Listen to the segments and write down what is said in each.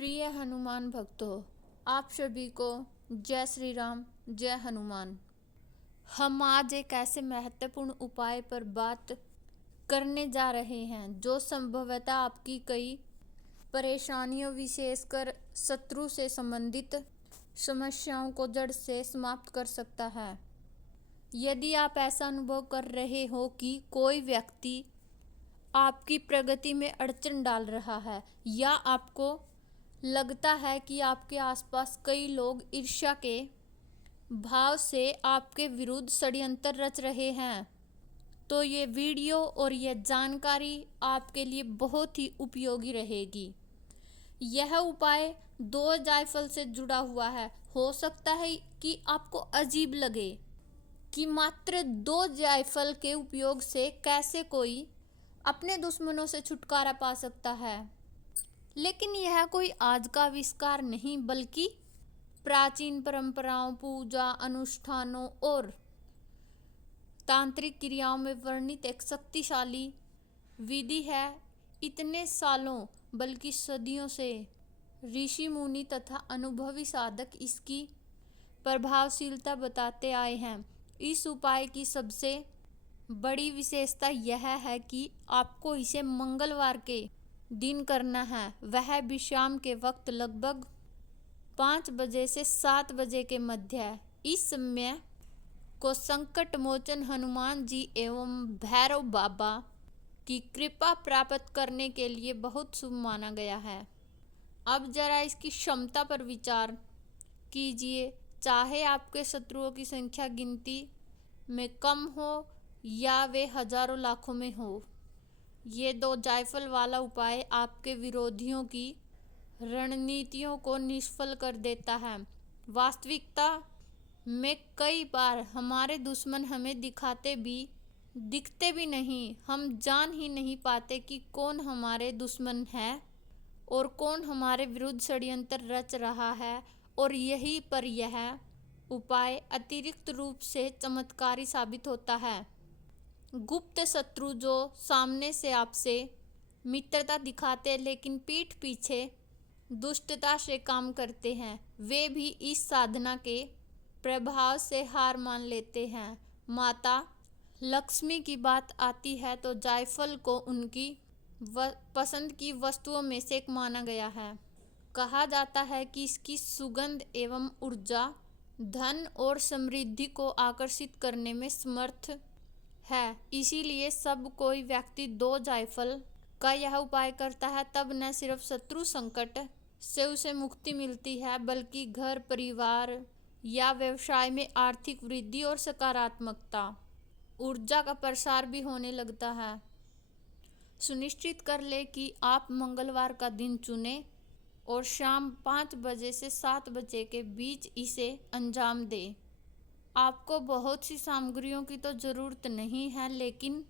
प्रिय हनुमान भक्तों, आप सभी को जय श्री राम, जय हनुमान। हम आज एक ऐसे महत्वपूर्ण उपाय पर बात करने जा रहे हैं जो संभवतः आपकी कई परेशानियों, विशेषकर शत्रु से संबंधित समस्याओं को जड़ से समाप्त कर सकता है। यदि आप ऐसा अनुभव कर रहे हो कि कोई व्यक्ति आपकी प्रगति में अड़चन डाल रहा है या आपको लगता है कि आपके आसपास कई लोग ईर्ष्या के भाव से आपके विरुद्ध षड्यंत्र रच रहे हैं, तो ये वीडियो और ये जानकारी आपके लिए बहुत ही उपयोगी रहेगी। यह उपाय 2 जायफल से जुड़ा हुआ है। हो सकता है कि आपको अजीब लगे कि मात्र 2 जायफल के उपयोग से कैसे कोई अपने दुश्मनों से छुटकारा पा सकता है, लेकिन यह कोई आज का आविष्कार नहीं बल्कि प्राचीन परंपराओं, पूजा अनुष्ठानों और तांत्रिक क्रियाओं में वर्णित एक शक्तिशाली विधि है। इतने सालों बल्कि सदियों से ऋषि मुनि तथा अनुभवी साधक इसकी प्रभावशीलता बताते आए हैं। इस उपाय की सबसे बड़ी विशेषता यह है कि आपको इसे मंगलवार के दिन करना है। वह भी शाम के वक्त लगभग 5 बजे से 7 बजे के मध्य है। इस समय को संकट मोचन हनुमान जी एवं भैरव बाबा की कृपा प्राप्त करने के लिए बहुत शुभ माना गया है। अब जरा इसकी क्षमता पर विचार कीजिए। चाहे आपके शत्रुओं की संख्या गिनती में कम हो या वे हजारों लाखों में हो, ये 2 जायफल वाला उपाय आपके विरोधियों की रणनीतियों को निष्फल कर देता है। वास्तविकता में कई बार हमारे दुश्मन हमें दिखते भी नहीं। हम जान ही नहीं पाते कि कौन हमारे दुश्मन है और कौन हमारे विरुद्ध षड्यंत्र रच रहा है, और यही पर यह उपाय अतिरिक्त रूप से चमत्कारी साबित होता है। गुप्त शत्रु जो सामने से आपसे मित्रता दिखाते लेकिन पीठ पीछे दुष्टता से काम करते हैं, वे भी इस साधना के प्रभाव से हार मान लेते हैं। माता लक्ष्मी की बात आती है तो जायफल को उनकी पसंद की वस्तुओं में से एक माना गया है। कहा जाता है कि इसकी सुगंध एवं ऊर्जा धन और समृद्धि को आकर्षित करने में समर्थ है। इसीलिए सब कोई व्यक्ति 2 जायफल का यह उपाय करता है, तब न सिर्फ शत्रु संकट से उसे मुक्ति मिलती है बल्कि घर, परिवार या व्यवसाय में आर्थिक वृद्धि और सकारात्मकता ऊर्जा का प्रसार भी होने लगता है। सुनिश्चित कर ले कि आप मंगलवार का दिन चुनें और शाम 5 बजे से 7 बजे के बीच इसे अंजाम दें। आपको बहुत सी सामग्रियों की तो जरूरत नहीं है, लेकिन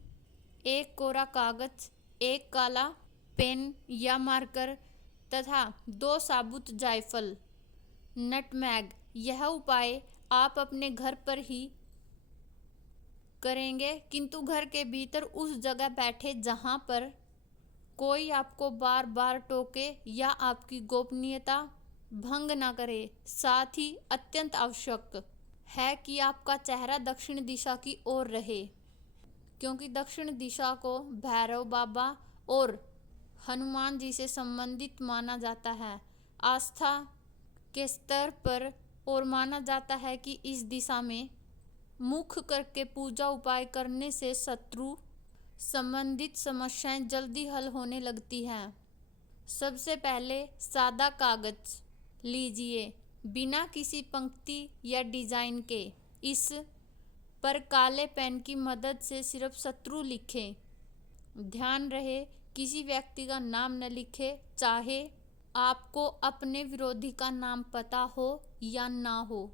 एक कोरा कागज, एक काला पेन या मार्कर तथा 2 साबुत जायफल, नटमैग। यह उपाय आप अपने घर पर ही करेंगे, किंतु घर के भीतर उस जगह बैठे जहां पर कोई आपको बार बार टोके या आपकी गोपनीयता भंग ना करे। साथ ही अत्यंत आवश्यक है कि आपका चेहरा दक्षिण दिशा की ओर रहे, क्योंकि दक्षिण दिशा को भैरव बाबा और हनुमान जी से संबंधित माना जाता है। आस्था के स्तर पर और माना जाता है कि इस दिशा में मुख करके पूजा उपाय करने से शत्रु संबंधित समस्याएं जल्दी हल होने लगती हैं। सबसे पहले सादा कागज लीजिए, बिना किसी पंक्ति या डिजाइन के। इस पर काले पेन की मदद से सिर्फ शत्रु लिखें। ध्यान रहे किसी व्यक्ति का नाम न लिखें, चाहे आपको अपने विरोधी का नाम पता हो या ना हो।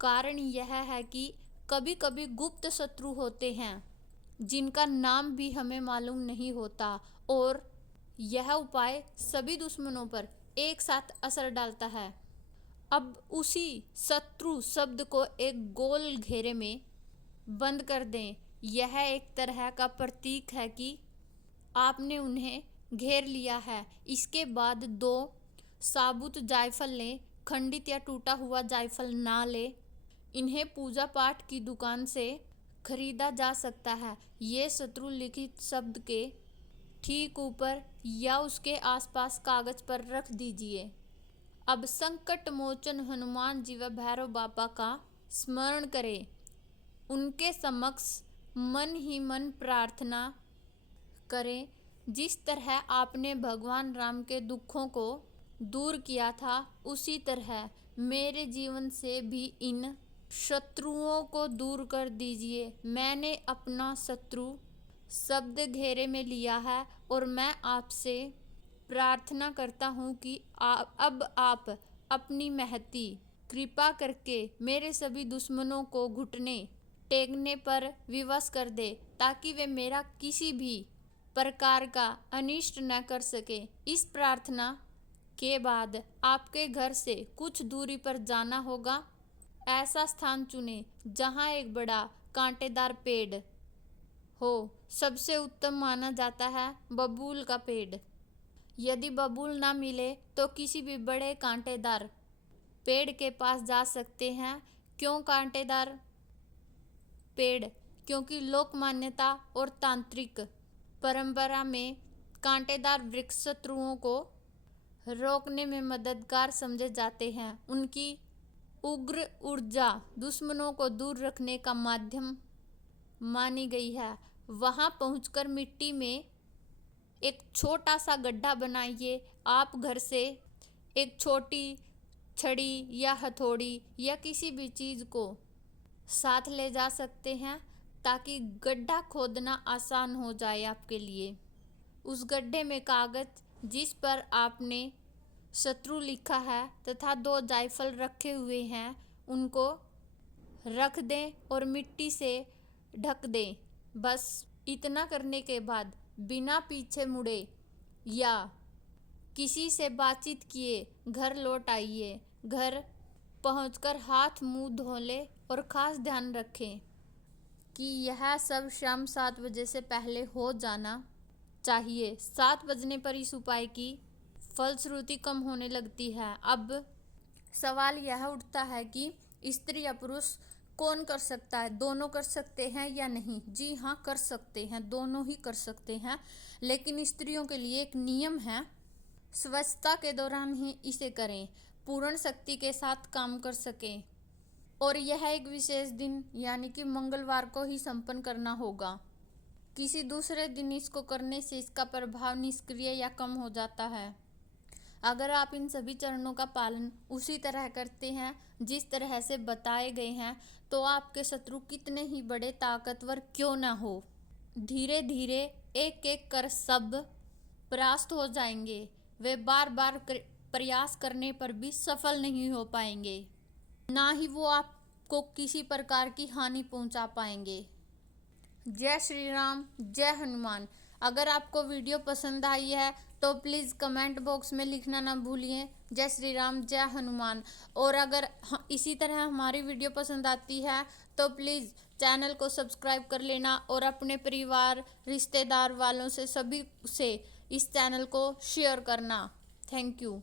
कारण यह है कि कभी कभी गुप्त शत्रु होते हैं जिनका नाम भी हमें मालूम नहीं होता, और यह उपाय सभी दुश्मनों पर एक साथ असर डालता है। अब उसी शत्रु शब्द को एक गोल घेरे में बंद कर दें। यह एक तरह का प्रतीक है कि आपने उन्हें घेर लिया है। इसके बाद 2 साबुत जायफल लें, खंडित या टूटा हुआ जायफल ना लें। इन्हें पूजा पाठ की दुकान से खरीदा जा सकता है। ये शत्रु लिखित शब्द के ठीक ऊपर या उसके आसपास कागज पर रख दीजिए। अब संकट मोचन हनुमान जी व भैरव बाबा का स्मरण करें। उनके समक्ष मन ही मन प्रार्थना करें। जिस तरह आपने भगवान राम के दुखों को दूर किया था, उसी तरह मेरे जीवन से भी इन शत्रुओं को दूर कर दीजिए। मैंने अपना शत्रु शब्द घेरे में लिया है और मैं आपसे प्रार्थना करता हूँ कि अब आप अपनी महती कृपा करके मेरे सभी दुश्मनों को घुटने टेकने पर विवश कर दे, ताकि वे मेरा किसी भी प्रकार का अनिष्ट न कर सके। इस प्रार्थना के बाद आपके घर से कुछ दूरी पर जाना होगा। ऐसा स्थान चुनें जहां एक बड़ा कांटेदार पेड़ हो। सबसे उत्तम माना जाता है बबूल का पेड़। यदि बबूल ना मिले तो किसी भी बड़े कांटेदार पेड़ के पास जा सकते हैं। क्यों कांटेदार पेड़? क्योंकि लोक मान्यता और तांत्रिक परंपरा में कांटेदार वृक्ष शत्रुओं को रोकने में मददगार समझे जाते हैं। उनकी उग्र ऊर्जा दुश्मनों को दूर रखने का माध्यम मानी गई है। वहां पहुंचकर मिट्टी में एक छोटा सा गड्ढा बनाइए। आप घर से एक छोटी छड़ी या हथौड़ी या किसी भी चीज को साथ ले जा सकते हैं, ताकि गड्ढा खोदना आसान हो जाए आपके लिए। उस गड्ढे में कागज जिस पर आपने शत्रु लिखा है तथा 2 जायफल रखे हुए हैं, उनको रख दें और मिट्टी से ढक दें। बस इतना करने के बाद बिना पीछे मुड़े या किसी से बातचीत किए घर लौट आइए। घर पहुंचकर हाथ मुंह धो ले और खास ध्यान रखें कि यह सब शाम 7 बजे से पहले हो जाना चाहिए। 7 बजने पर इस उपाय की फलश्रुति कम होने लगती है। अब सवाल यह उठता है कि स्त्री या पुरुष कौन कर सकता है? दोनों कर सकते हैं या नहीं? जी हाँ, कर सकते हैं, दोनों ही कर सकते हैं। लेकिन स्त्रियों के लिए एक नियम है, स्वच्छता के दौरान ही इसे करें, पूर्ण शक्ति के साथ काम कर सकें। और यह एक विशेष दिन यानी कि मंगलवार को ही संपन्न करना होगा। किसी दूसरे दिन इसको करने से इसका प्रभाव निष्क्रिय या कम हो जाता है। अगर आप इन सभी चरणों का पालन उसी तरह करते हैं जिस तरह से बताए गए हैं, तो आपके शत्रु कितने ही बड़े ताकतवर क्यों ना हो, धीरे धीरे एक एक कर सब परास्त हो जाएंगे। वे बार बार प्रयास करने पर भी सफल नहीं हो पाएंगे, ना ही वो आपको किसी प्रकार की हानि पहुंचा पाएंगे। जय श्री राम, जय हनुमान। अगर आपको वीडियो पसंद आई है तो प्लीज़ कमेंट बॉक्स में लिखना ना भूलिए जय श्री राम, जय हनुमान। और अगर इसी तरह हमारी वीडियो पसंद आती है तो प्लीज़ चैनल को सब्सक्राइब कर लेना और अपने परिवार, रिश्तेदार वालों से, सभी से इस चैनल को शेयर करना। Thank you.